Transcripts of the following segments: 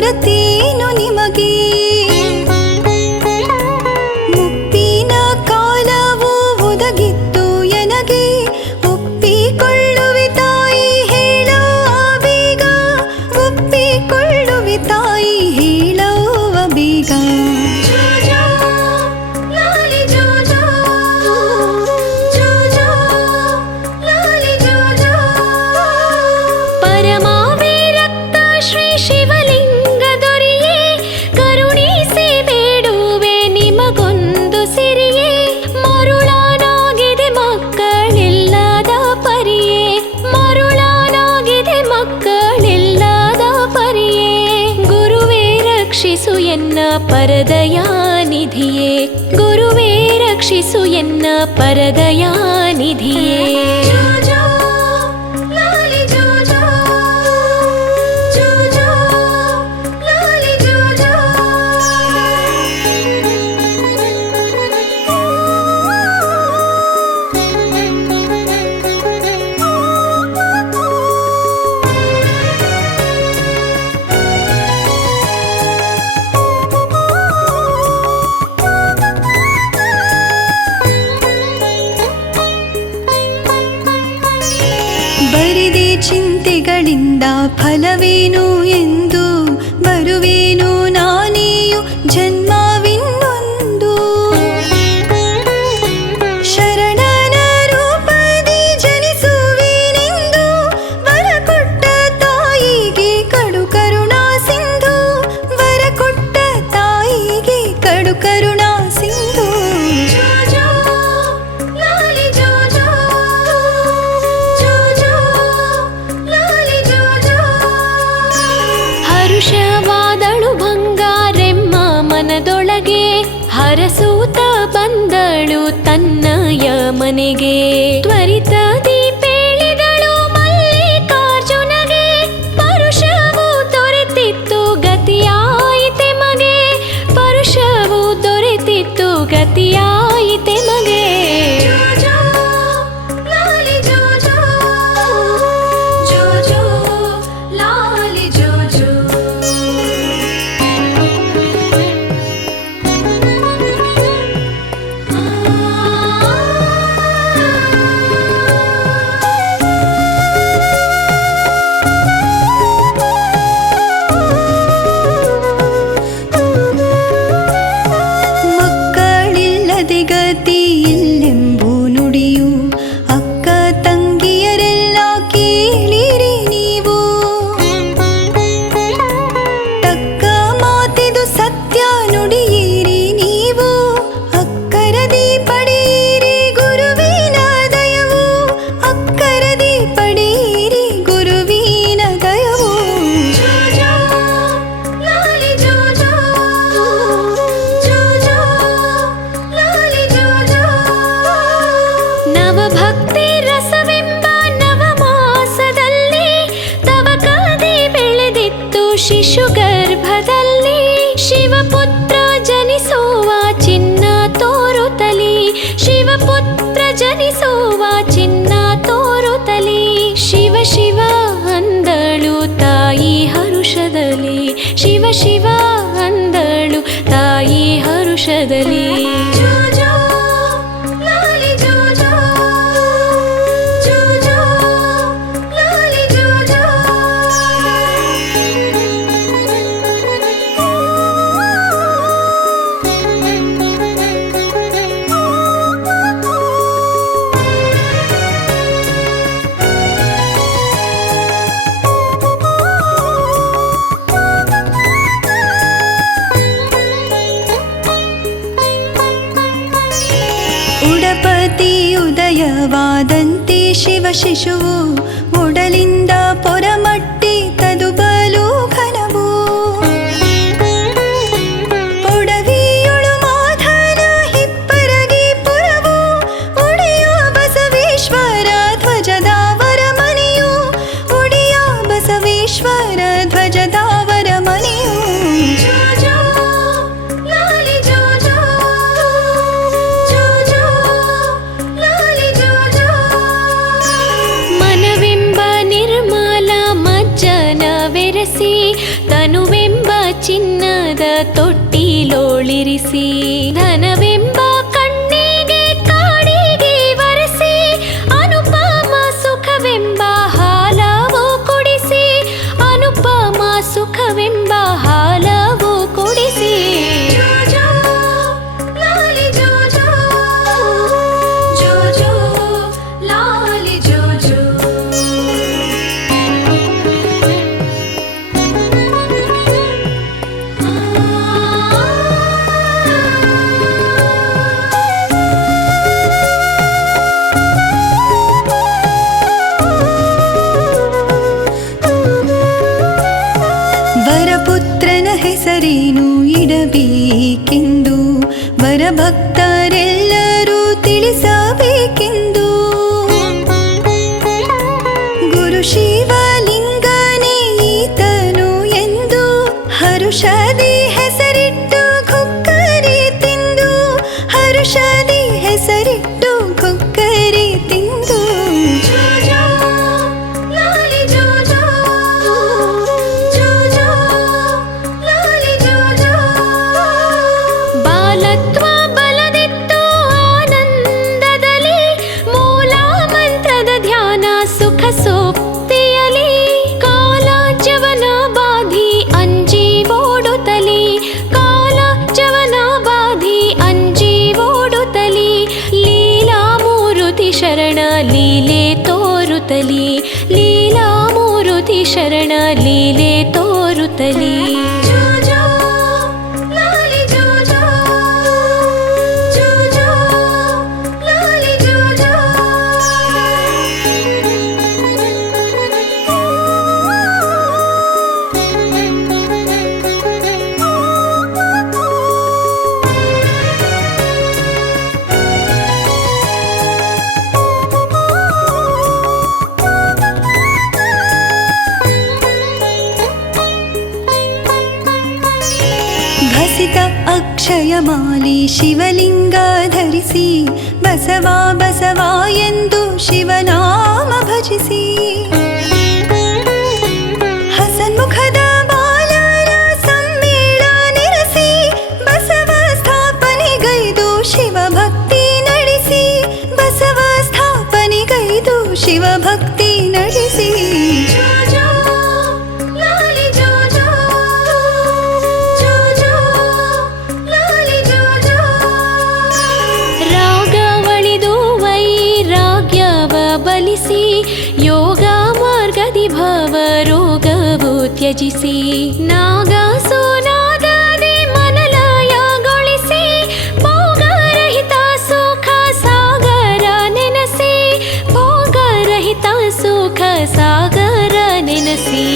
ದೊರೆತೇನು ನಿಮಗೆ. ಮುಪ್ಪಿನ ಕಾಲವು ಒದಗಿತ್ತು ಎನಗೆ, ಒಪ್ಪಿಕೊಳ್ಳುವೆ ತಾಯಿ ಹೇಳುವ ಬೇಗ, ಒಪ್ಪಿಕೊಳ್ಳುವೆ ತಾಯಿ ಹೇಳುವ ಬೇಗ. ಪರದಯಾನಿಧಿಯೇ ಗುರುವೇ ರಕ್ಷಿಸು ಎನ್ನ ಪರದಯಾನಿಧಿಯೇ. ಬರಿದೆ ಚಿಂತೆಗಳಿಂದ ಫಲವೇನು ಎಂದು ಬರುವೇನು ನಾನೆಯು ಜನ್ಮವಿನ್ನೊಂದು. ಶರಣನ ರೂಪದಿ ಜನಿಸುವೇನೆಂದು ವರ ಕೊಟ್ಟ ತಾಯಿಗೆ ಕಡು ಕರುಣಾ ಸಿಂಧು, ವರ ಕೊಟ್ಟ ತಾಯಿಗೆ ಕಡು ಕರುಣಾ ಸಿಂಧು. ಹರುಷವಾದಳು ಬಂಗಾರೆಮ್ಮ ಮನದೊಳಗೆ, ಹರಸೂತ ಬಂದಳು ತನ್ನಯ ಮನೆಗೆ. ತ್ವರಿತದಿ ಪೇಳಿದಳು ಮಲ್ಲಿಕಾರ್ಜುನಗೆ, ಪರುಷವು ದೊರೆತಿತ್ತು ಗತಿಯಾಯಿತೆ ಮಗೆ, ಪರುಷವು ದೊರೆತಿತ್ತು ಗತಿಯಾಯಿತೆ ಮಗೆ. ಗತಿ ಇಲ್ಲೆಂಬು ನುಡಿಯು ಅಕ್ಕ ತಂಗಿಯರೆಲ್ಲ ಕೇಳಿರಿ ನೀವು. ತಕ್ಕ ಮಾತಿದು ಸತ್ಯ ನುಡಿಯಿರಿ ನೀವು, ಅಕ್ಕರದಿ ಪಡೆಯಿರಿ ಗುರುವಿನ ದಯವು, ಅಕ್ಕರದಿ ಪಡೆಯಿರಿ ಗುರುವಿನ ದಯವು. ಭಕ್ತಿ ರಸವೆಂಬ ನವಮಾಸದಲ್ಲಿ ತವಕದಿ ಬೆಳೆದಿತ್ತು ಶಿಶು ಗರ್ಭದಲ್ಲಿ. ಶಿವಪುತ್ರ ಜನಿಸುವ ಚಿನ್ನ ತೋರುತ್ತಲಿ, ಶಿವಪುತ್ರ ಜನಿಸುವ ಚಿನ್ನ ತೋರುತ್ತಲಿ. ಶಿವ ಶಿವ ಅಂದಳು ತಾಯಿ ಹರುಷದಲ್ಲಿ, ಶಿವ ಶಿವ ಅಂದಳು ತಾಯಿ ಹರುಷದಲ್ಲಿ. ಉಡಪತಿ ಉದಯವಾದಂತೆ ಶಿವ ಶಿಶುವು ಉಡಲಿಂದ ಪೊರಮಟ್ಟಿ ತದುಬಲು ಘನವು. ಒಡವಿಯೊಳು ಮಾಧನ ಹಿಪ್ಪರಗಿ ಪುರವು, ಒಡೆಯ ಬಸವೇಶ್ವರ ಧ್ವಜದಾವರ ಮನೆಯು, ಒಡೆಯ ಬಸವೇಶ್ವರ ಧ್ವಜದಾವರ ಮನೆಯು. ತನುವೆಂಬ ಚಿನ್ನದ ತೊಟ್ಟಿಲೋಳಿರಿಸಿ ಧನವೆಂಬ ಕಣ್ಣಿಗೆ ಕಾಡಿಗೆ ವರೆಸಿ ಅನುಪಮ ಸುಖವೆಂಬ ಹಾಲವು ಕುಡಿಸಿ ಅನುಪಮ ಸುಖವೆಂಬ ಹಾಲವು ಕುಡಿಸಿ ವರಪುತ್ರನ ಹೆಸರೇನು ಇಡಬೇಕೆಂದು ವರಭಕ್ತರೆಲ್ಲರೂ ತಿಳಿಸಬೇಕೆಂದು ಗುರು ಶಿವಲಿಂಗನೇ ಈತನು ಎಂದು ಹರುಷದಿ ಹೆಸರಿಟ್ಟು ಕುಕ್ಕರಿ ತಿಂದು ಹರುಷದಿ ಹೆಸರಿಟ್ಟು ಕುಕ್ಕರಿ ತಿಂದು ಬಾಲತ್ವ ಬಲದಿತ್ತು ಆನಂದದಲ್ಲಿ ಮೂಲ ಮಂತ್ರದ ಧ್ಯಾನ ಸುಖ ಸೋಪ್ತಿಯಲಿ ಕಾಲ ಜವನ ಬಾಧಿ ಅಂಜಿ ಓಡುತ್ತಲಿ ಕಾಲ ಜವನ ಬಾಧಿ ಅಂಜಿ ಓಡುತ್ತಲಿ ಲೀಲಾ ಮೂರುತಿ ಶರಣ ಲೀಲೆ ತೋರುತ್ತಲಿ ಲೀಲಾ ಮೂರುತಿ ಶರಣ ಲೀಲೆ ತೋರುತ್ತಲಿ ಭಸಿತ ಅಕ್ಷಯಮಾಲಿ ಶಿವಲಿಂಗ ಧರಿಸಿ ಬಸವ ಬಸವ ಎಂದು ಶಿವನಾಮ ಭಜಿಸಿ ಹಸನ್ಮುಖದ ಬಾಲರ ಸಮ್ಮೇಳನಿರಸಿ ಬಸವ ಸ್ಥಾಪನೆಗೈದು ಶಿವಭಕ್ತಿ ನಡೆಸಿ ಬಸವ ಸ್ಥಾಪನೆಗೈದು ಶಿವಭಕ್ತಿ ನಡೆಸಿ ಬಲಿಸಿ ಯೋಗ ಮಾರ್ಗದಿ ಭವ ರೋಗವು ತ್ಯಜಿಸಿ ನಾಗಸುನಾದದಿ ಮನಲಯಗೊಳಿಸಿ ಭೋಗರಹಿತ ಸುಖ ಸಾಗರ ನೆನಸಿ ಭೋಗರಹಿತ ಸುಖ ಸಾಗರ ನೆನಸಿ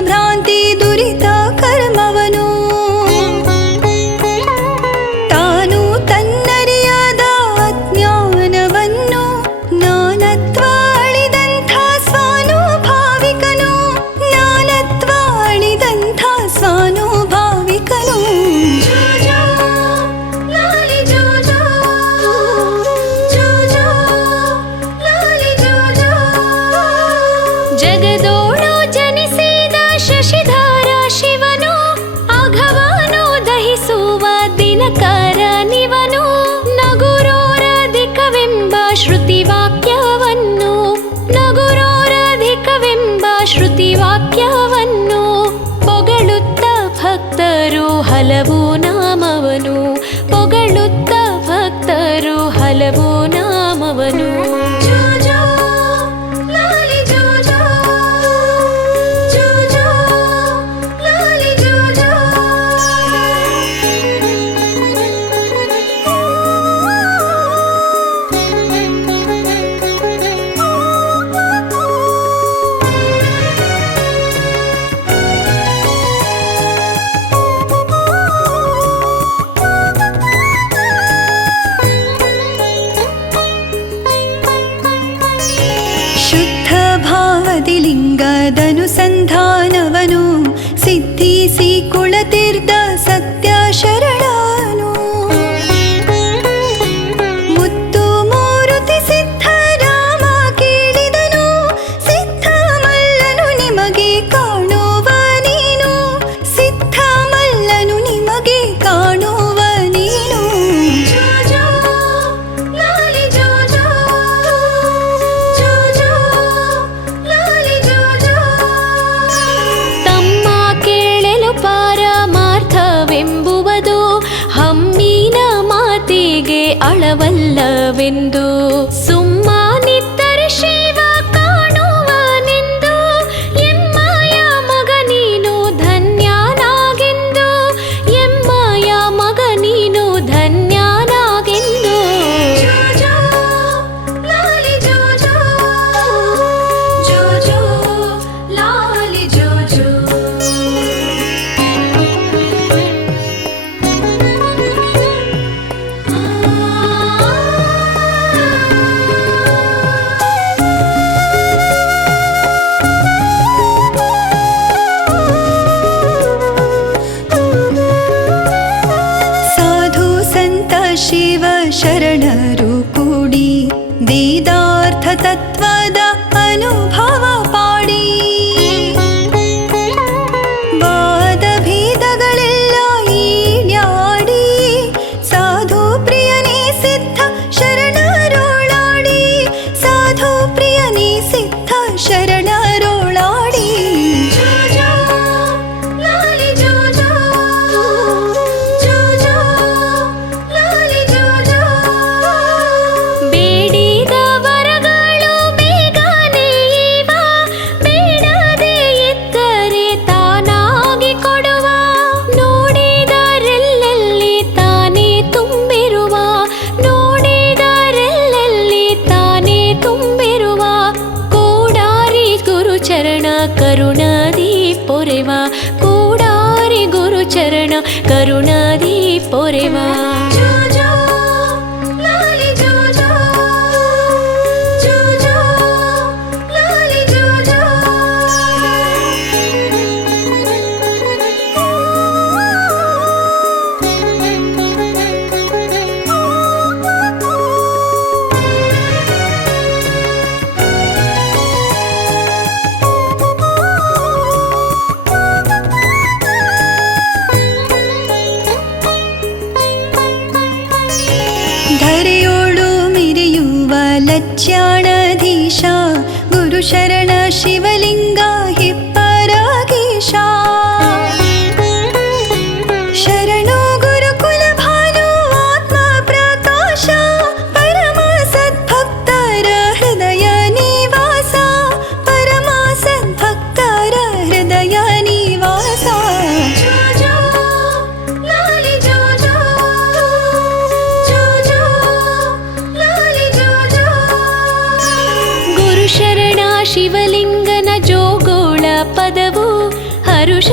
ಭ್ರಾಂತಿ ದುರಿತ ಕರ್ಮವನು ತಾನು ತನ್ನರಿಯಾದ ಅಜ್ಞಾನವನ್ನು ನಾನತ್ವ ಅಳಿದಂಥ ಸ್ವಾನುಭಾವಿಕನು ನಾನತ್ವ ಅಳಿದಂಥ ಸ್ವಾನುಭಾವಿಕನು ಜಗದೋಳು ಜನಿಸಿದ ಶಶಿಧರ ಶಿವನು ಅಘವನು ದಹಿಸುವ ದಿನಕರ ನಿವನು ನಗುರೋರಧಿಕವೆಂಬ ಶ್ರುತಿವಾಕ್ಯವನ್ನು ನಗುರೋರಧಿಕವೆಂಬ ಶ್ರುತಿವಾಕ್ಯವನ್ನು ಪೊಗಳುತ್ತ ಭಕ್ತರು ಹಲವು ನಾಮವನು ಪೊಗಳುತ್ತ ಭಕ್ತರು ಹಲವು ನಾಮವನು ಅನುಸಂಧಾನವನು ಸಿದ್ಧಿಸಿ ಕುಳತಿರ್ದ ಸತ್ಯ ಶರಣನು. ಮುತ್ತು ಮೂರುತಿ ಸಿದ್ಧರಾಮ ಕೇಳಿದನು, ಸಿದ್ಧ ಮಲ್ಲನು ನಿಮಗೆ ಕಾಣುವ ನೀನು, ಸಿದ್ಧ ಮಲ್ಲನು ನಿಮಗೆ ಕಾಣುವ ನೀನು. ಜೋ ಜೋ ಲಾಲಿ ಜೋ ಜೋ, ಜೋ ಜೋ ಲಾಲಿ ಜೋ ಜೋ. ತಮ್ಮ ಕೇಳಲು ಪಾರಮಾರ್ಥವೆಂಬುವುದು ಹಮ್ಮಿನ ಮಾತಿಗೆ ಅಳವಲ್ಲವೆಂದು, ಸುಮ್ಮನಿದ್ದರೆ ಶಿವ ಕಾಣುವನೆಂದು, ಎಮ್ಮಯ ಮಗ ನೀನು ಧನ್ಯನಾಗೆಂದು, ಎಮ್ಮಯ ಮಗ ನೀನು ಧನ್ಯನಾಗೆಂದು. ಜೋ ಜೋ ಲಾಲಿ ಜೋ ಜೋ, ಜೋ ಜೋ ಲಾಲಿ ಜೋ ಜೋ. ಸಾಧು ಸಂತ ಶಿವ ಶರಣರು ಕೂಡಿ ವೇದಾರ್ಥ ತತ್ವದ ಅನುಭವ ಪಾಡಿ, ವಾದ ಭೇದಗಳೆಲ್ಲ ಈಡ್ಯಾಡಿ, ಸಾಧು ಪ್ರಿಯನೇ ಸಿದ್ಧ ಶರಣರೋಳಾಡಿ, ಸಾಧು ಪ್ರಿಯನೇ ಸಿದ್ಧ ಶರಣರೋಳಾಡಿ. ಜೋ ಜೋ ಲಾಲಿ ಜೋ ಜೋ, ಜೋ ಜೋ ಲಾಲಿ ಜೋ ಜೋ. ಬೇಡಿದ ವರಗಳು ಬೇಗನೆ ಇವ, ಬೇಡದೆ ಇದ್ದರೆ ತಾನಾಗಿ ಕೊಡುವ, ನೋಡಿದರೆಲ್ಲೆಲ್ಲಿ ತಾನೇ ತುಂಬಿರುವ, ನೋಡಿದರೆಲ್ಲೆಲ್ಲಿ ತಾನೇ ತುಂಬಿರುವ, ಕೂಡಾರಿ ಗುರುಚರಣ ಕರುಣಾದಿ ಪೊರೆವ, ಕೂಡಾರಿ ಗುರುಚರಣ ಕರುಣಾದಿ ಪೊರೆವ. ಜೋ ಜೋ ಲಾಲಿ ಜೋ ಜೋ, ಜೋ ಜೋ ಲಾಲಿ ಜೋ ಜೋ. ಧರೆಯೋಳು ಮಿರಿಯುವ ಲಚ್ಚಾಣಧೀಶ, ಗುರು ಶರಣ ಶಿವಲಿಂಗ ಹಿಪ್ಪರಾಗೀಶ. ಶರಣು ಗುರುಕುಲ ಭಾನು ಆತ್ಮ ಪ್ರಕಾಶ, ಪರಮ ಸದ್ಭಕ್ತರ ಹೃದಯ ನಿವಾಸ, ಪರಮ ಸದ್ಭಕ್ತರ ಹೃದಯ ನಿವಾಸ. ಜೋ ಜೋ ಲಾಲಿ ಜೋ ಜೋ, ಜೋ ಜೋ ಲಾಲಿ ಜೋ ಜೋ. ಗುರು ಶರಣ ಶಿವಲಿಂಗನ ಜೋಗೋಳ ಪದವು ಹರುಷ